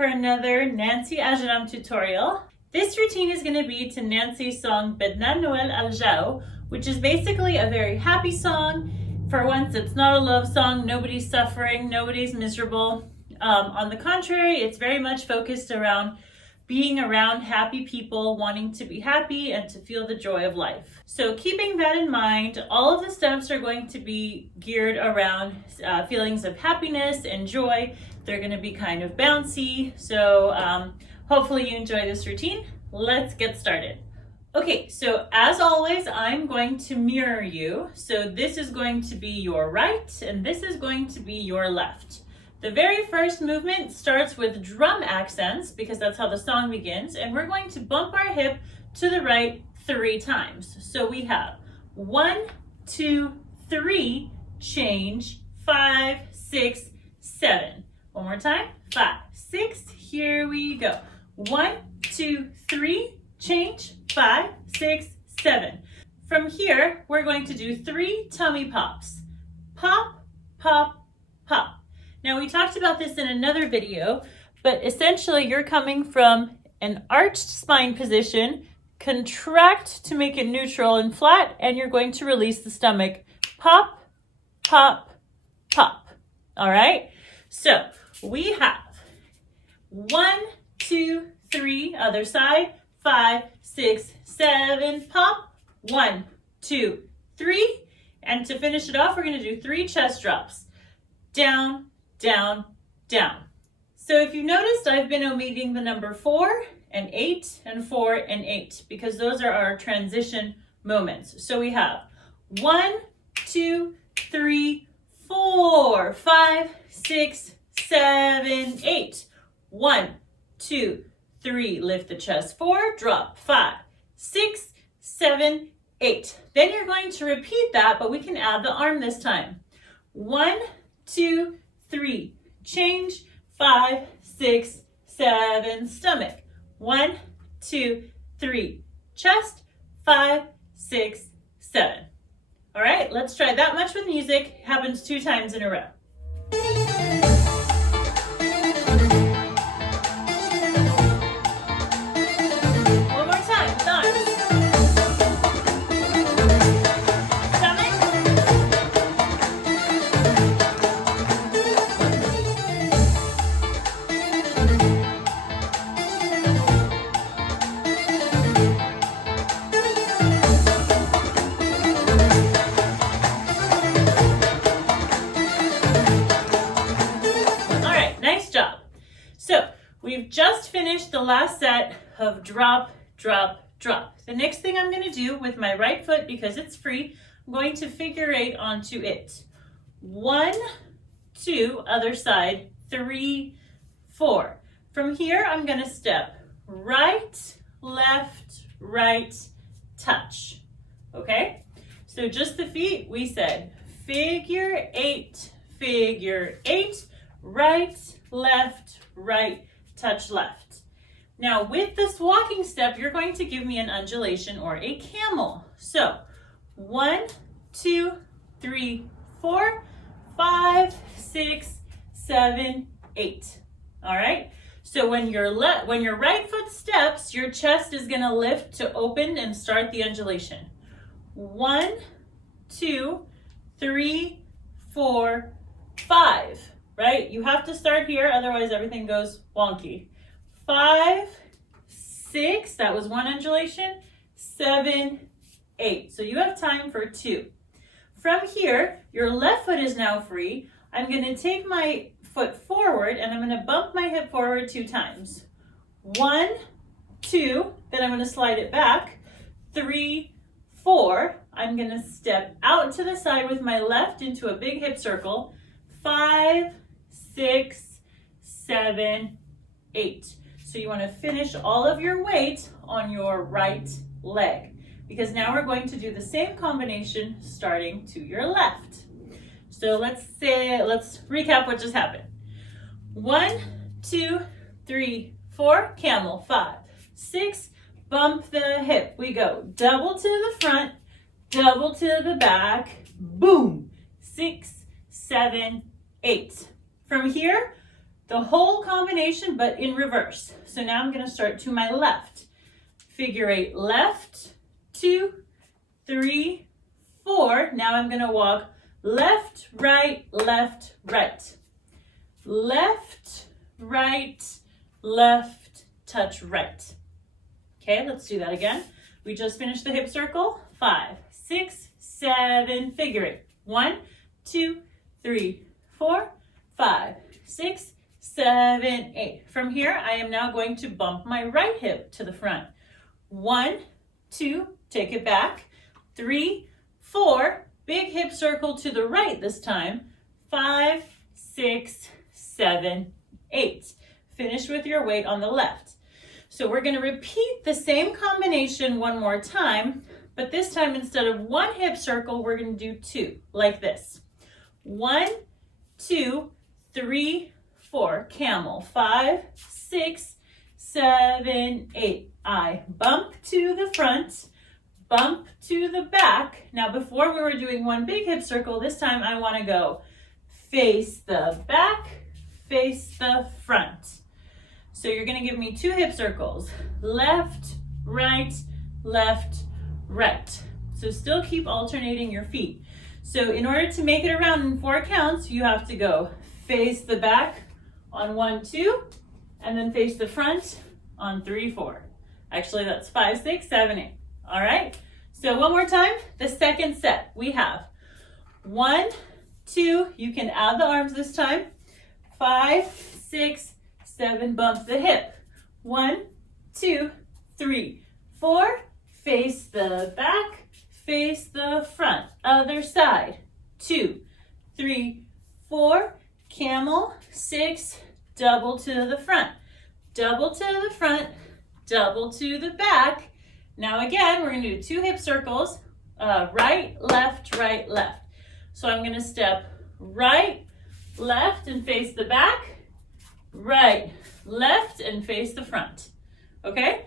for another Nانسي Ajram tutorial. This routine is going to be to Nancy's song Badna Nwalee El Jaw, which is basically a very happy song. For once, it's not a love song. Nobody's suffering, nobody's miserable. On the contrary, it's very much focused around being around happy people, wanting to be happy and to feel the joy of life. So keeping that in mind, all of the steps are going to be geared around feelings of happiness and joy. They're going to be kind of bouncy. So hopefully you enjoy this routine. Let's get started. Okay, so as always, I'm going to mirror you. So this is going to be your right and this is going to be your left. The very first movement starts with drum accents because that's how the song begins, and we're going to bump our hip to the right 3 times. So we have 1, 2, 3, change, 5, 6, 7. One more time, 5, 6, here we go. 1, 2, 3, change, 5, 6, 7. From here, we're going to do 3 tummy pops. Pop, pop, pop. Now we talked about this in another video, but essentially you're coming from an arched spine position, contract to make it neutral and flat, and you're going to release the stomach. Pop, pop, pop. All right? So we have 1, 2, 3, other side, 5, 6, 7, pop, 1, 2, 3. And to finish it off, we're going to do 3 chest drops. Down, down, down. So if you noticed, I've been omitting the number 4 and 8 and 4 and 8 because those are our transition moments. So we have 1, 2, 3, 4, 5, 6, 7, 8. 1, 2, 3, lift the chest, 4, drop, 5, 6, 7, 8. Then you're going to repeat that, but we can add the arm this time. 1, 2, 3, change, 5, 6, 7, stomach. 1, 2, 3, chest, 5, 6, 7. All right, let's try that much with music. Happens 2 times in a row. One more time, with arms. We've just finished the last set of drop, drop, drop. The next thing I'm going to do with my right foot, because it's free, I'm going to figure 8 onto it. 1, 2, other side, 3, 4. From here, I'm going to step right, left, right, touch. Okay? So just the feet, we said figure 8, right, left, right, touch left. Now with this walking step, you're going to give me an undulation or a camel. So 1, 2, 3, 4, 5, 6, 7, 8. All right. So when your right foot steps, your chest is going to lift to open and start the undulation. 1, 2, 3, 4, 5. Right? You have to start here, otherwise everything goes wonky. 5, 6, that was 1 undulation, 7, 8. So you have time for 2. From here, your left foot is now free. I'm going to take my foot forward and I'm going to bump my hip forward 2 times. 1, 2, then I'm going to slide it back. 3, 4, I'm going to step out to the side with my left into a big hip circle. 5, 6, 7, 8. So you want to finish all of your weight on your right leg because now we're going to do the same combination starting to your left. So let's recap what just happened. 1, 2, 3, 4, camel, 5, 6, bump the hip. We go double to the front, double to the back, boom, 6, 7, 8. From here, the whole combination, but in reverse. So now I'm going to start to my left. Figure 8 left, 2, 3, 4. Now I'm going to walk left, right, left, right. Left, right, left, touch right. Okay, let's do that again. We just finished the hip circle. 5, 6, 7, figure 8. 1, 2, 3, 4, 5, 6, 7, 8. From here, I am now going to bump my right hip to the front. 1, 2, take it back. 3, 4, big hip circle to the right this time. 5, 6, 7, 8. Finish with your weight on the left. So we're going to repeat the same combination one more time, but this time instead of 1 hip circle, we're going to do 2, like this. 1, 2, 3, 4, camel. 5, 6, 7, 8. I bump to the front, bump to the back. Now before we were doing 1 big hip circle, this time I want to go face the back, face the front. So you're going to give me 2 hip circles, left, right, right. So still keep alternating your feet. So in order to make it around in 4 counts, you have to go face the back on 1, 2, and then face the front on 3, 4. Actually, that's 5, 6, 7, 8. All right. So one more time, the second set. We have 1, 2, you can add the arms this time. 5, 6, 7, bump the hip. 1, 2, 3, 4, face the back, face the front. Other side. 2, 3, 4, camel. 6, double to the front. Double to the front, double to the back. Now again, we're going to do 2 hip circles, right, left, right, left. So I'm going to step right, left, and face the back, right, left, and face the front. Okay?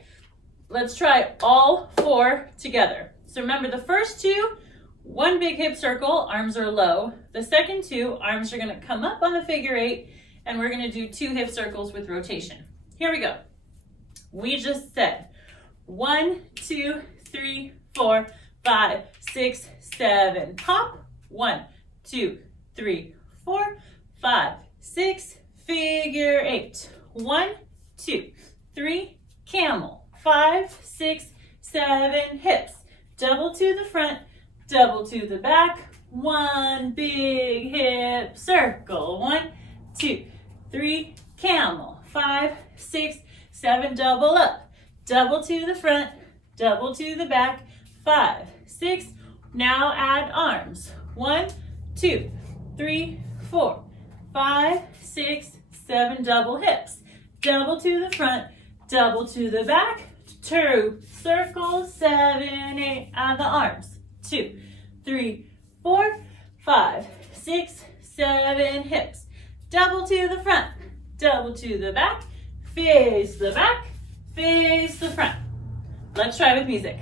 Let's try all 4 together. So remember the first 2, 1 big hip circle, arms are low. The second 2, arms are going to come up on the figure 8, and we're going to do 2 hip circles with rotation. Here we go. We just said 1, 2, 3, 4, 5, 6, 7, pop. 1, 2, 3, 4, 5, 6, figure 8. 1, 2, 3, camel. 5, 6, 7, hips. Double to the front, double to the back. 1 big hip circle. 1, 2, 3, camel. 5, 6, 7, double up. Double to the front, double to the back. 5, 6. Now add arms. 1, 2, 3, 4, 5, 6, 7, double hips. Double to the front, double to the back. 2 circles, 7, 8. Add the arms. 2, 3, 4, 5, 6, 7 hips. Double to the front, double to the back. Face the back, face the front. Let's try with music.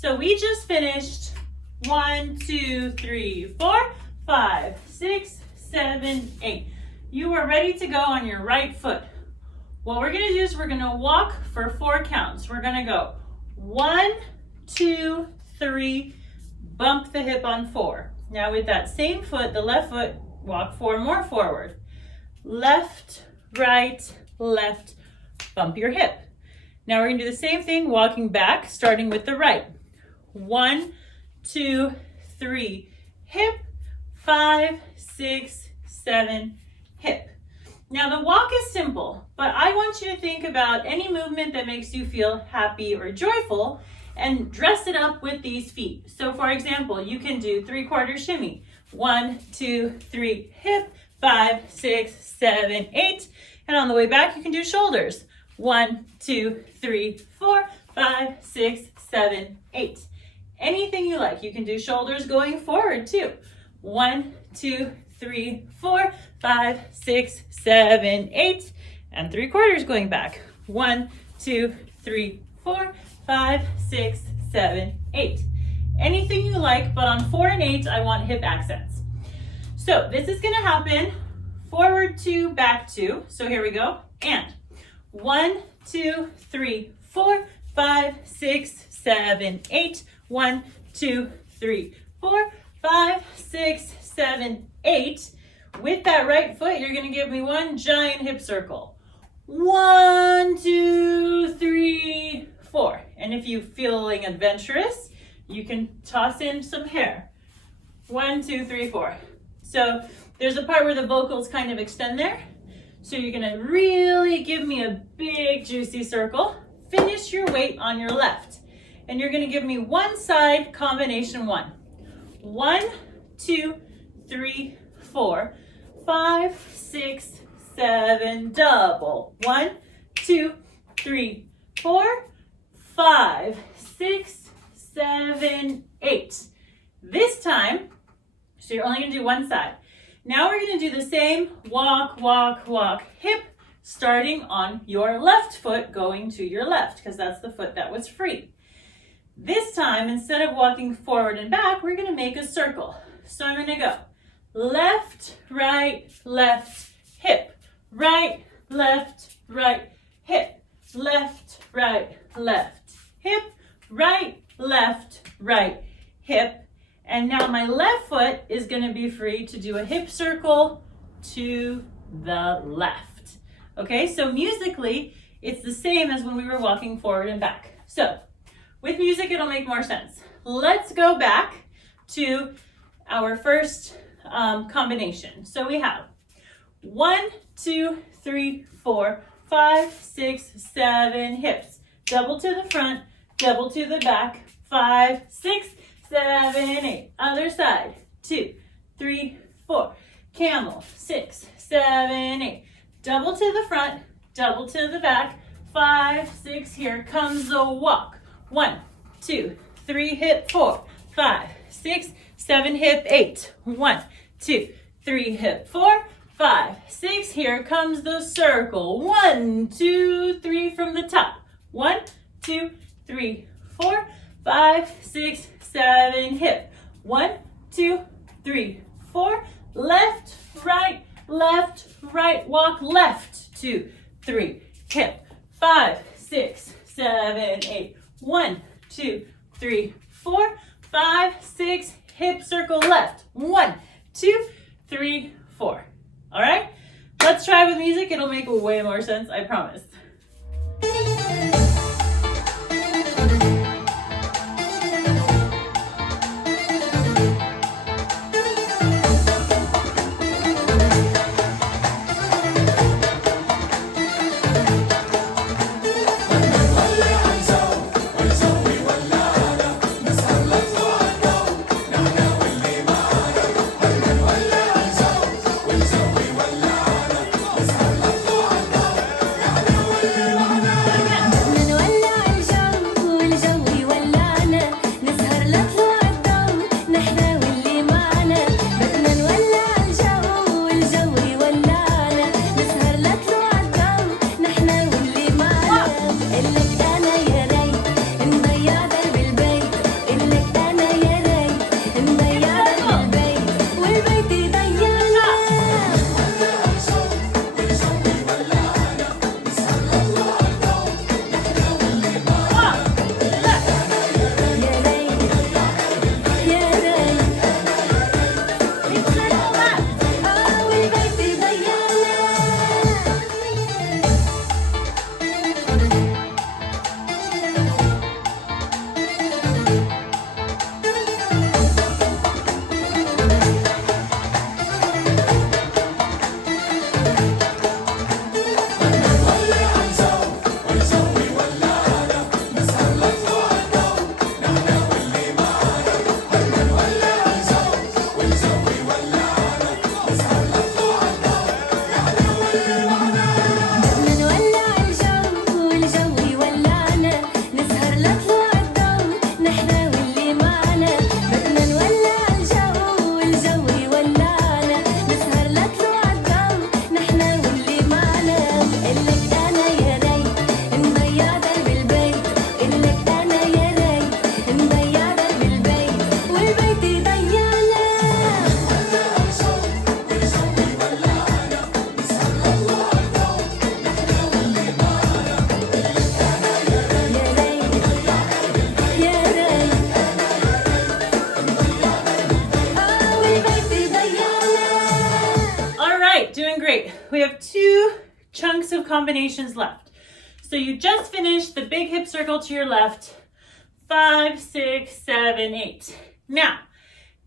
So we just finished 1, 2, 3, 4, 5, 6, 7, 8. You are ready to go on your right foot. What we're gonna do is we're gonna walk for 4 counts. We're gonna go 1, 2, 3, bump the hip on 4. Now with that same foot, the left foot, walk 4 more forward. Left, right, left, bump your hip. Now we're gonna do the same thing, walking back, starting with the right. 1, 2, 3, hip, 5, 6, 7, hip. Now the walk is simple, but I want you to think about any movement that makes you feel happy or joyful and dress it up with these feet. So for example, you can do 3/4 shimmy. 1, 2, 3, hip, 5, 6, 7, 8. And on the way back, you can do shoulders. 1, 2, 3, 4, 5, 6, 7, 8. Anything you like. You can do shoulders going forward too. 1, 2, 3, 4, 5, 6, 7, 8. And 3/4 going back. 1, 2, 3, 4, 5, 6, 7, 8. Anything you like, but on 4 and 8, I want hip accents. So this is gonna happen forward 2, back 2. So here we go. And 1, 2, 3, 4, 5, 6, 7, 8. 1, 2, 3, 4, 5, 6, 7, 8. With that right foot, you're gonna give me one giant hip circle. 1, 2, 3, 4. And if you're feeling adventurous, you can toss in some hair. 1, 2, 3, 4. So there's a part where the vocals kind of extend there. So you're gonna really give me a big juicy circle. Finish your weight on your left. And you're gonna give me one side combination 1. 1, 2, 3, 4, 5, 6, 7, double. 1, 2, 3, 4, 5, 6, 7, 8. This time, so you're only gonna do one side. Now we're gonna do the same walk, walk, walk, hip, starting on your left foot, going to your left, because that's the foot that was free. This time, instead of walking forward and back, we're gonna make a circle. So I'm gonna go left, hip, right, hip, left, right, hip, right, hip. And now my left foot is gonna be free to do a hip circle to the left. Okay, so musically, it's the same as when we were walking forward and back. So with music, it'll make more sense. Let's go back to our first combination. So we have 1, 2, 3, 4, 5, 6, 7 hips. Double to the front, double to the back. 5, 6, 7, 8. Other side. 2, 3, 4. Camel. 6, 7, 8. Double to the front, double to the back. 5, 6. Here comes the walk. 1, 2, 3, hip, 4, 5, 6, 7, hip, 8. 1, 2, 3, hip, 4, 5, 6. Here comes the circle. 1, 2, 3 from the top. 1, 2, 3, 4, 5, 6, 7, hip. 1, 2, 3, 4. Left, right, walk left. 2, 3, hip. 5, 6, 7, 8. 1, 2, 3, 4, 5, 6, hip circle left. 1, 2, 3, 4. All right, let's try with music. It'll make way more sense, I promise. نحنا واللي معنا بدنا نولع الجو والجو يولعنا نسهر لطلوع الضو نحنا واللي معنا إلك أنا يا ريت نضيع درب البيت إلك أنا يا ريت نضيع درب البيت والبيت يضيعنا All right, doing great. We have 2 chunks of combinations left. So you just finished the big hip circle to your left. 5, 6, 7, 8. Now,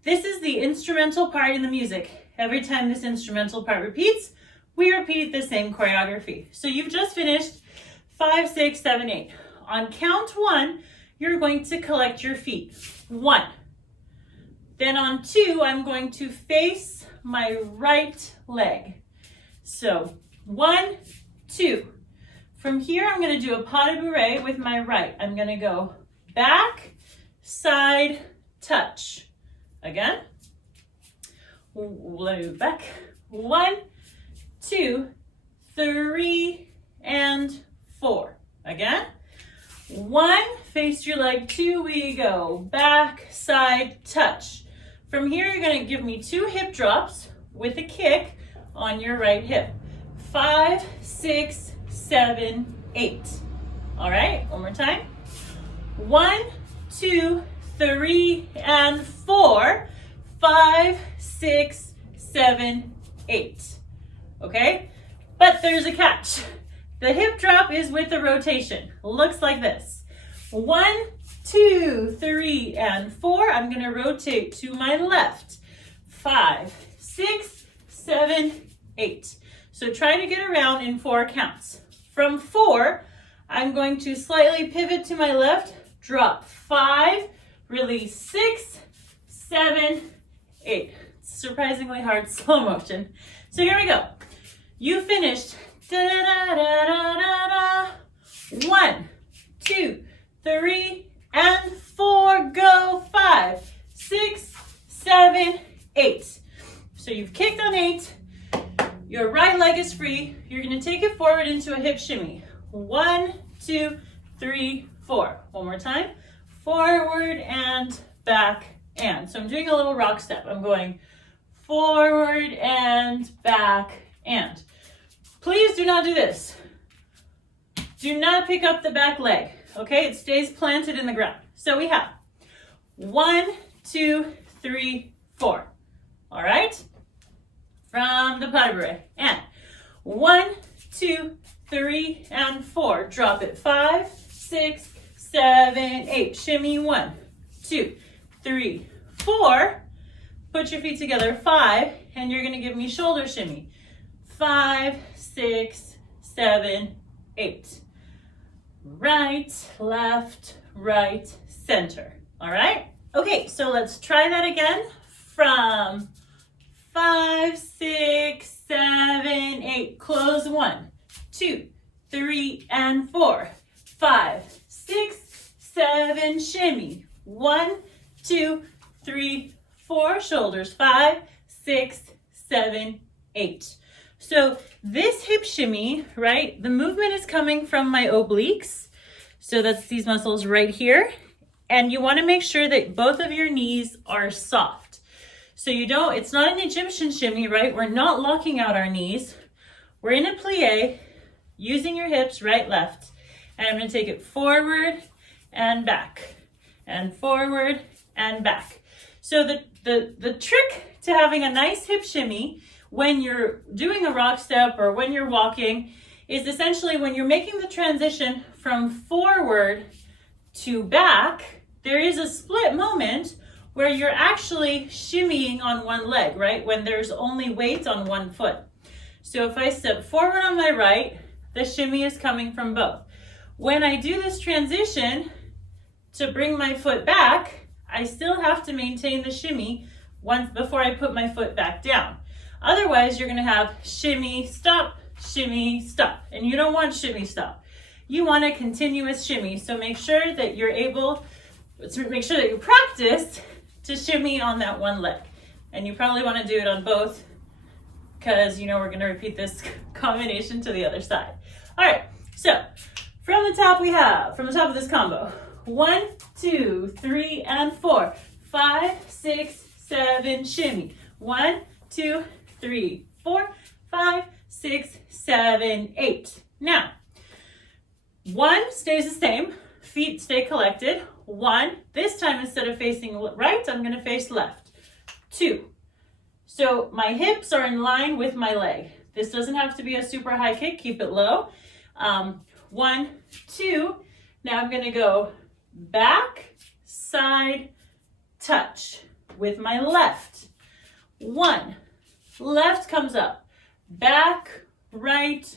this is the instrumental part in the music. Every time this instrumental part repeats, we repeat the same choreography. So you've just finished 5, 6, 7, 8. On count 1, you're going to collect your feet. 1. Then on 2, I'm going to face my right leg. So 1, 2. From here, I'm going to do a pas de bourrée with my right. I'm going to go back, side, touch. Again. Let me move back. 1, 2, 3, and 4. Again. 1, face your leg. 2, we go back, side, touch. From here, you're going to give me 2 hip drops with a kick on your right hip. 5, 6, 7, 8. All right, one more time. 1, 2, 3, and 4. 5, 6, 7, 8. Okay, but there's a catch. The hip drop is with the rotation. Looks like this. 1, 2, 3, and 4. I'm going to rotate to my left. 5, 6, 7, 8. So try to get around in 4 counts. From 4, I'm going to slightly pivot to my left, drop 5, release 6, 7, 8. Surprisingly hard slow motion. So here we go. You finished. Da, da, da, da, da, da. 1, 2, 3, and 4. Go. 5, 6, 7, 8. So you've kicked on 8. Your right leg is free. You're going to take it forward into a hip shimmy. 1, 2, 3, 4. One more time. Forward and back and. So I'm doing a little rock step. I'm going forward and back and. Please do not do this. Do not pick up the back leg, okay? It stays planted in the ground. So we have 1, 2, 3, 4. All right? From the pas de bourrée. And 1, 2, 3, and 4. Drop it. 5, 6, 7, 8. Shimmy 1, 2, 3, 4. Put your feet together. 5, and you're going to give me shoulder shimmy. 5, 6, 7, 8. Right, left, right, center. All right? Okay, so let's try that again from 5, 6, 7, 8. Close 1, 2, 3, and 4. 5, 6, 7. Shimmy. 1, 2, 3, 4. Shoulders. 5, 6, 7, 8. So this hip shimmy, right, the movement is coming from my obliques. So that's these muscles right here. And you want to make sure that both of your knees are soft. So you don't, it's not an Egyptian shimmy, right? We're not locking out our knees. We're in a plie, using your hips, right, left. And I'm going to take it forward and back, and forward and back. So the trick to having a nice hip shimmy when you're doing a rock step or when you're walking is essentially when you're making the transition from forward to back, there is a split moment where you're actually shimmying on one leg, right? When there's only weight on one foot. So if I step forward on my right, the shimmy is coming from both. When I do this transition to bring my foot back, I still have to maintain the shimmy once before I put my foot back down. Otherwise, you're gonna have shimmy, stop, and you don't want shimmy, stop. You want a continuous shimmy, so make sure that you're able, make sure that you practice to shimmy on that one leg. And you probably want to do it on both because you know we're going to repeat this combination to the other side. All right, so from the top of this combo, 1, 2, 3, and 4, 5, 6, 7, shimmy. 1, 2, 3, 4, 5, 6, 7, 8. Now, 1 stays the same, feet stay collected. 1, this time instead of facing right, I'm going to face left. 2, so my hips are in line with my leg. This doesn't have to be a super high kick, keep it low. 1, 2, now I'm going to go back, side, touch with my left. 1, left comes up, back, right,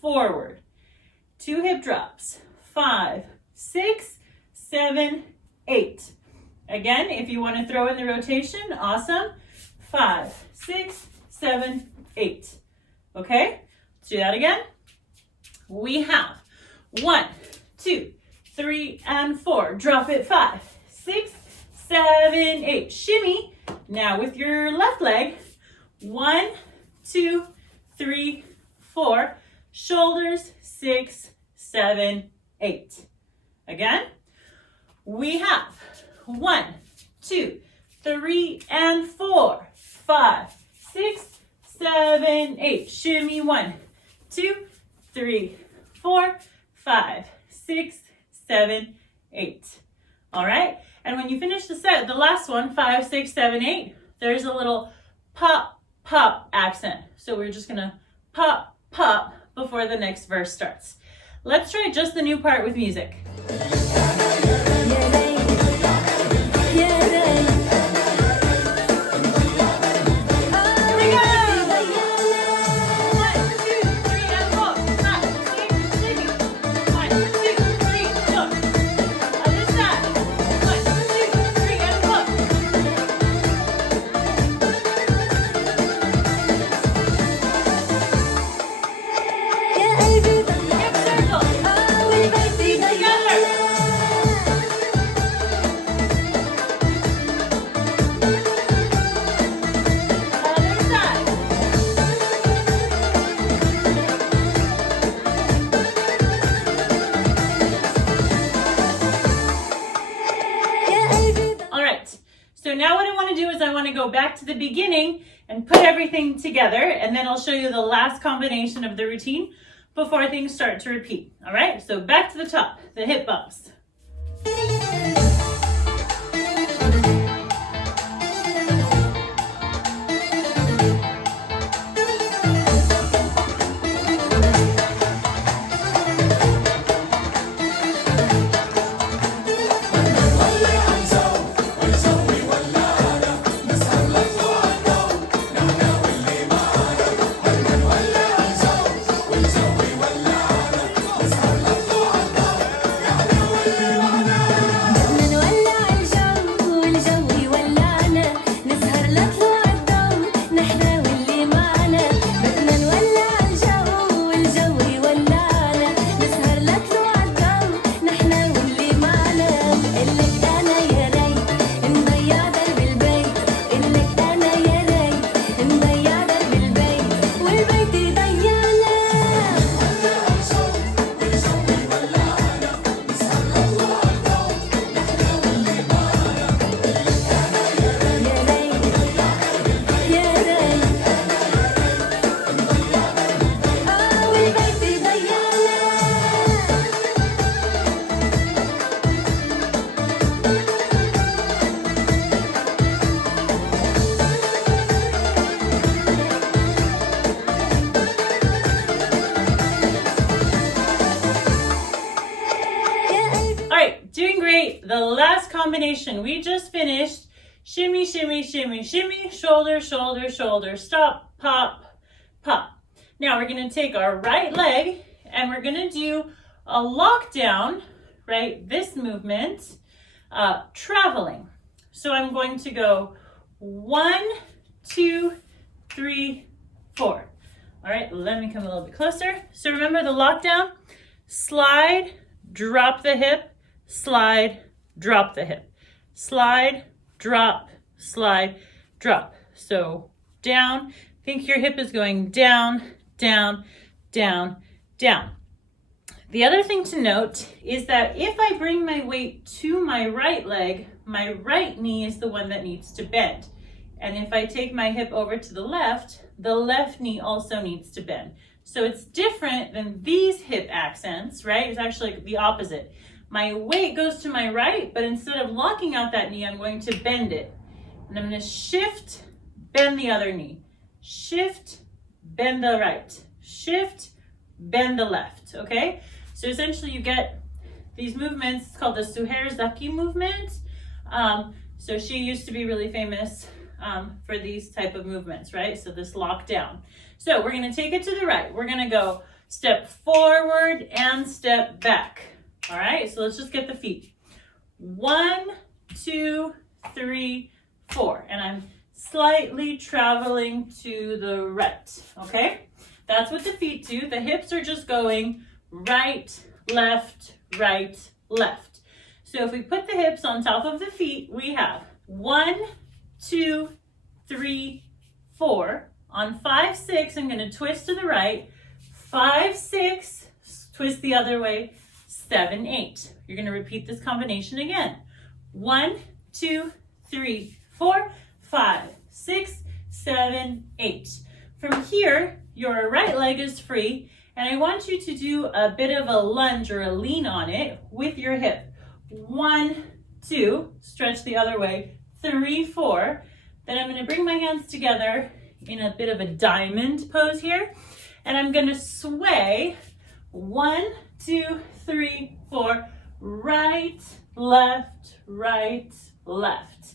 forward. 2 hip drops, 5, 6, 7, 8. Again, if you want to throw in the rotation, awesome. 5, 6, 7, 8. Okay, let's do that again. We have 1, 2, 3, and 4. Drop it, 5, 6, 7, 8. Shimmy. Now with your left leg, 1, 2, 3, 4. Shoulders, 6, 7, 8. Again, we have 1, 2, 3, and 4, 5, 6, 7, 8. Shimmy. 1, 2, 3, 4, 5, 6, 7, 8. All right. And when you finish the set, the last one, 5, 6, 7, 8, there's a little pop, pop accent. So we're just gonna pop, pop before the next verse starts. Let's try just the new part with music. Go back to the beginning and put everything together, and then I'll show you the last combination of the routine before things start to repeat. All right, so back to the top, the hip bumps. The last combination we just finished, shimmy, shimmy, shimmy, shimmy, shoulder, shoulder, shoulder, stop, pop, pop. Now we're going to take our right leg and we're going to do a lockdown, right? This movement, traveling. So I'm going to go 1, 2, 3, 4. All right, let me come a little bit closer. So remember the lockdown, slide, drop the hip, slide, drop the hip. slide, drop, slide, drop. So down, think your hip is going down, down, down, down. The other thing to note is that if I bring my weight to my right leg, my right knee is the one that needs to bend. And if I take my hip over to the left knee also needs to bend. So it's different than these hip accents, right? It's actually the opposite. My weight goes to my right, but instead of locking out that knee, I'm going to bend it. And I'm going to shift, bend the other knee. Shift, bend the right. Shift, bend the left, okay? So essentially you get these movements. It's called the Suher-Zaki movement. So she used to be really famous for these type of movements, right? So this lockdown. So we're going to take it to the right. We're going to go step forward and step back. All right, so let's just get the feet. 1, 2, 3, 4. And I'm slightly traveling to the right, okay? That's what the feet do. The hips are just going right, left, right, left. So if we put the hips on top of the feet, we have 1, 2, 3, 4. On 5, 6, I'm going to twist to the right. 5, 6, twist the other way. 7, 8. You're going to repeat this combination again. 1, 2, 3, 4, 5, 6, 7, 8. From here, your right leg is free, and I want you to do a bit of a lunge or a lean on it with your hip. 1, 2, stretch the other way. 3, 4. Then I'm going to bring my hands together in a bit of a diamond pose here, and I'm going to sway. 1, 2, 3, 4, right, left, right, left.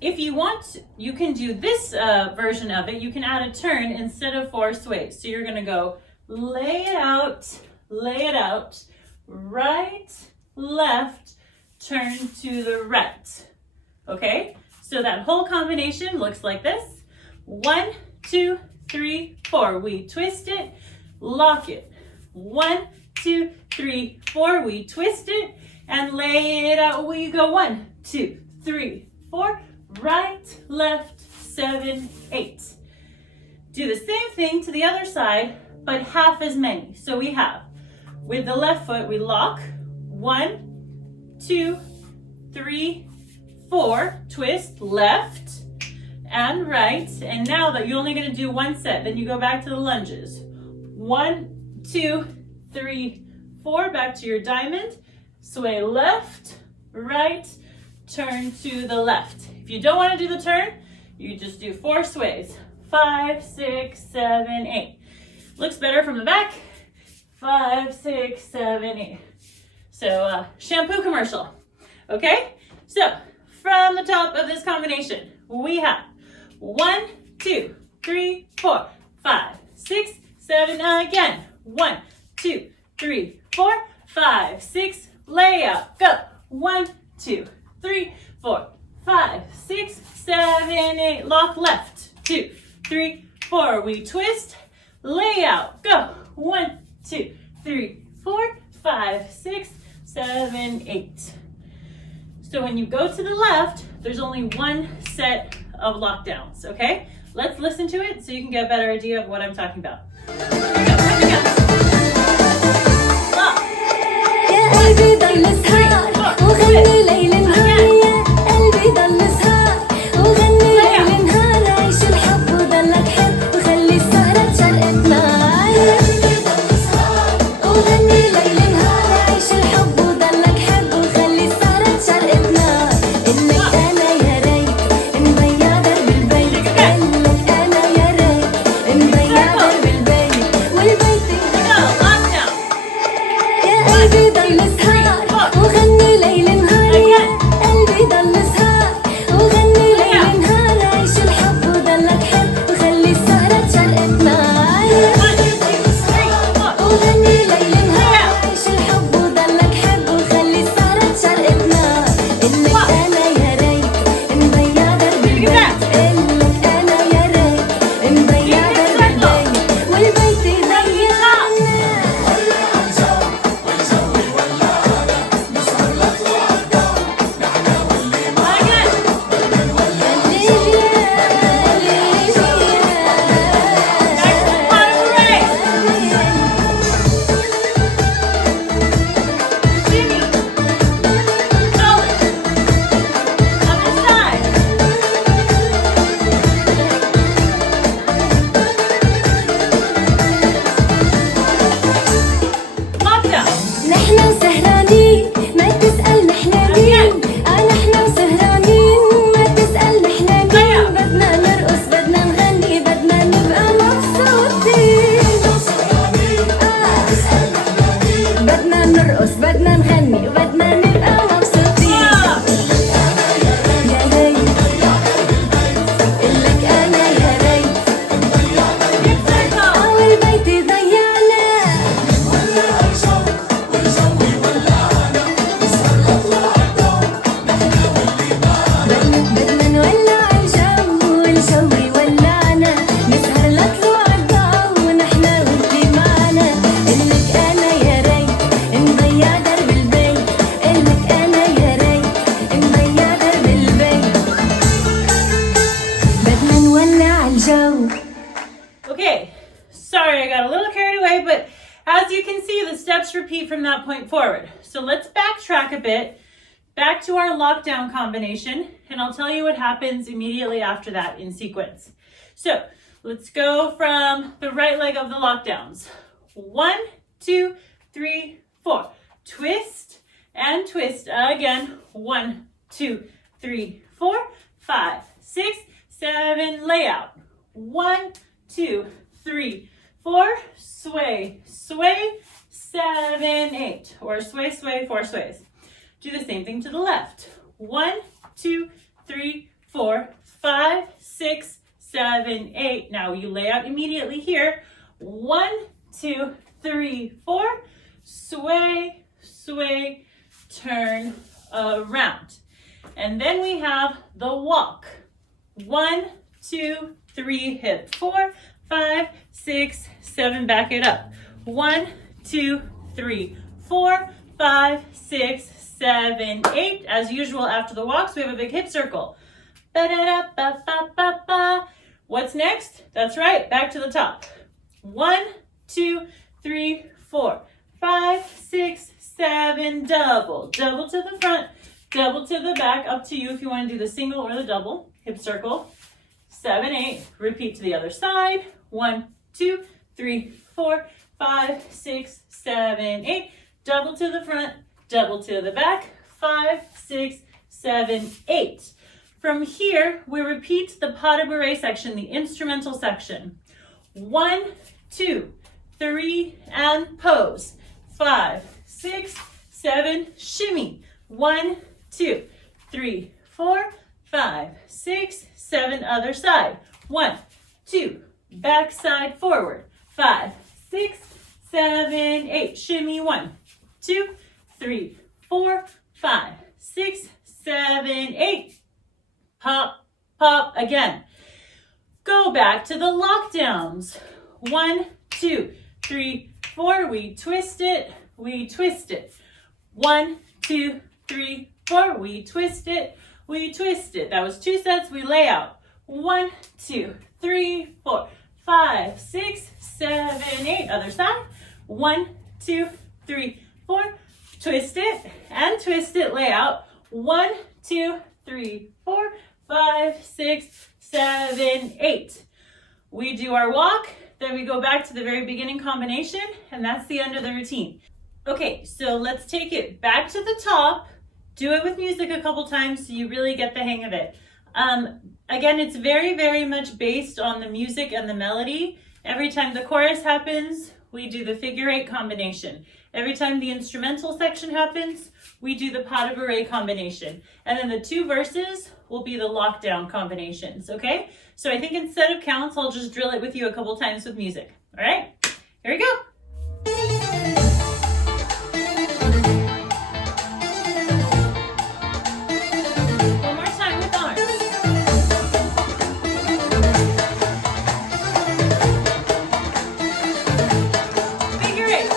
If you want, you can do this version of it. You can add a turn instead of 4 sways. So you're going to go lay it out, right, left, turn to the right. Okay? So that whole combination looks like this. 1, 2, 3, 4. We twist it, lock it. 1, 2, 3, 4. We twist it and lay it out. We go 1, 2, 3, 4. Right, left, 7, 8. Do the same thing to the other side, but half as many. So we have, with the left foot, we lock. 1, 2, 3, 4. Twist left and right. And now that you're only going to do 1 set, then you go back to the lunges. 1, 2, 3, 4. Back to your diamond. Sway left, right, turn to the left. If you don't want to do the turn, you just do 4 sways. 5, 6, 7, 8. Looks better from the back. 5, 6, 7, 8. So shampoo commercial. Okay? So from the top of this combination, we have 1, 2, 3, 4, 5, 6, 7. Again. 1, 2, 3, 4, 5, 6. Lay out. Go. 1, 2, 3, 4, 5, 6, 7, 8. Lock left. 2, 3, 4. We twist. Lay out. Go. 1, 2, 3, 4, 5, 6, 7, 8. So when you go to the left, there's only 1 set of lockdowns, okay? Let's listen to it so you can get a better idea of what I'm talking about. Here we go. يا قلبي ضل سهر وغني ليل نهار يا قلبي ضل سهر وغني ليل نهار عيش الحب وضلك حب وخلي السهرة تشرقت نار يا قلبي ضل سهر وغني ليل نهار عيش الحب وضلك حب وخلي السهرة تشرقت نار إنك أنا يا ريت نضيع درب البيت إنك أنا يا ريت نضيع درب البيت والبيت يا قلبي ضل سهر وغني much repeat from that point forward. So let's backtrack a bit, back to our lockdown combination, and I'll tell you what happens immediately after that in sequence. So let's go from the right leg of the lockdowns. 1, 2, 3, 4. Twist and twist again. 1, 2, 3, 4, 5, 6, 7. Lay out. 1, 2, 3, 4. Sway, sway. 7, 8. Or sway, sway, 4 sways. Do the same thing to the left. 1, 2, 3, 4, 5, 6, 7, 8. Now you lay out immediately here. 1, 2, 3, 4. Sway, sway, turn around. And then we have the walk. 1, 2, 3, hip. 4, 5, 6, 7. Back it up. 1, 2, 3, 4, 5, 6, 7, 8. As usual, after the walks, we have a big hip circle. Ba-da-da-ba-ba-ba-ba. What's next? That's right, back to the top. 1, 2, 3, 4, 5, 6, 7. Double. Double to the front, double to the back. Up to you if you want to do the single or the double. Hip circle. 7, 8. Repeat to the other side. 1, 2, 3, 4, 5, 6, 7, 8. Double to the front, double to the back. 5, 6, 7, 8. From here, we repeat the pas de bourrée section, the instrumental section. 1, 2, 3, and pose. 5, 6, 7, shimmy. 1, 2, 3, 4, 5, 6, 7, other side. 1, 2, back side forward. 5, 6, 7, 8. Shimmy. 1, 2, 3, 4, 5, 6, 7, 8. Pop, pop again. Go back to the lockdowns. 1, 2, 3, 4. We twist it. We twist it. 1, 2, 3, 4. We twist it. We twist it. That was 2 sets. We lay out. 1, 2, 3, 4, 5, 6, 7, 8. Other side. 1, 2, 3, 4. Twist it and twist it. Lay out. 1, 2, 3, 4, 5, 6, 7, 8. We do our walk, then we go back to the very beginning combination, and that's the end of the routine. Okay, so let's take it back to the top. Do it with music a couple times so you really get the hang of it. Again, it's very, very much based on the music and the melody. Every time the chorus happens, we do the figure 8 combination. Every time the instrumental section happens, we do the pas de bourrée combination. And then the 2 verses will be the lockdown combinations, okay? So I think instead of counts, I'll just drill it with you a couple times with music. All right, here we go. One more time with arms. Figure 8.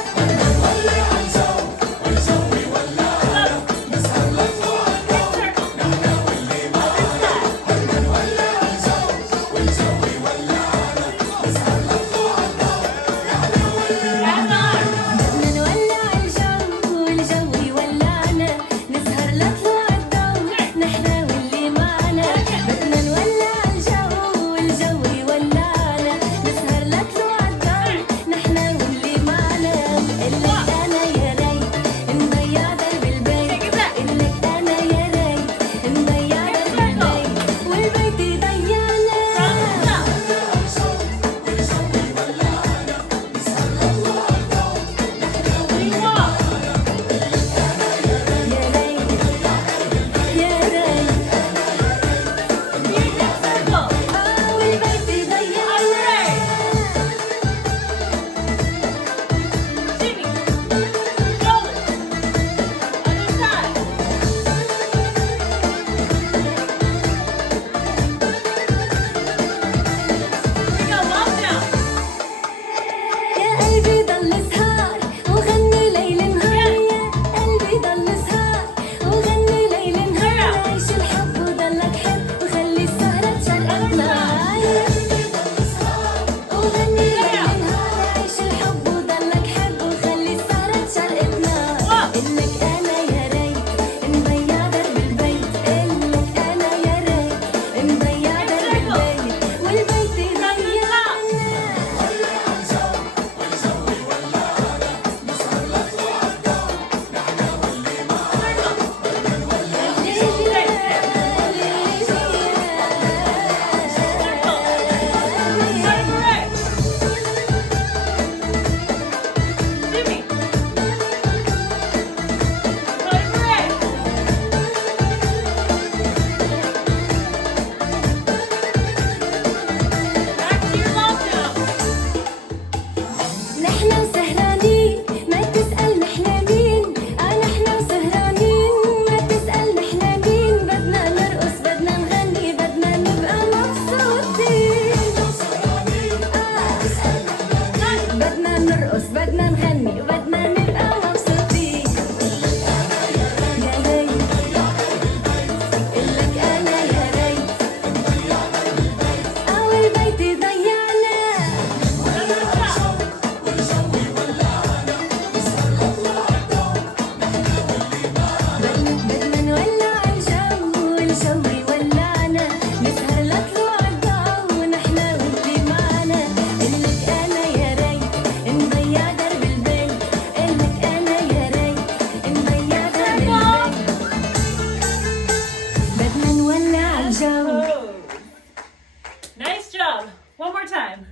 الجو. Nice job. One more time.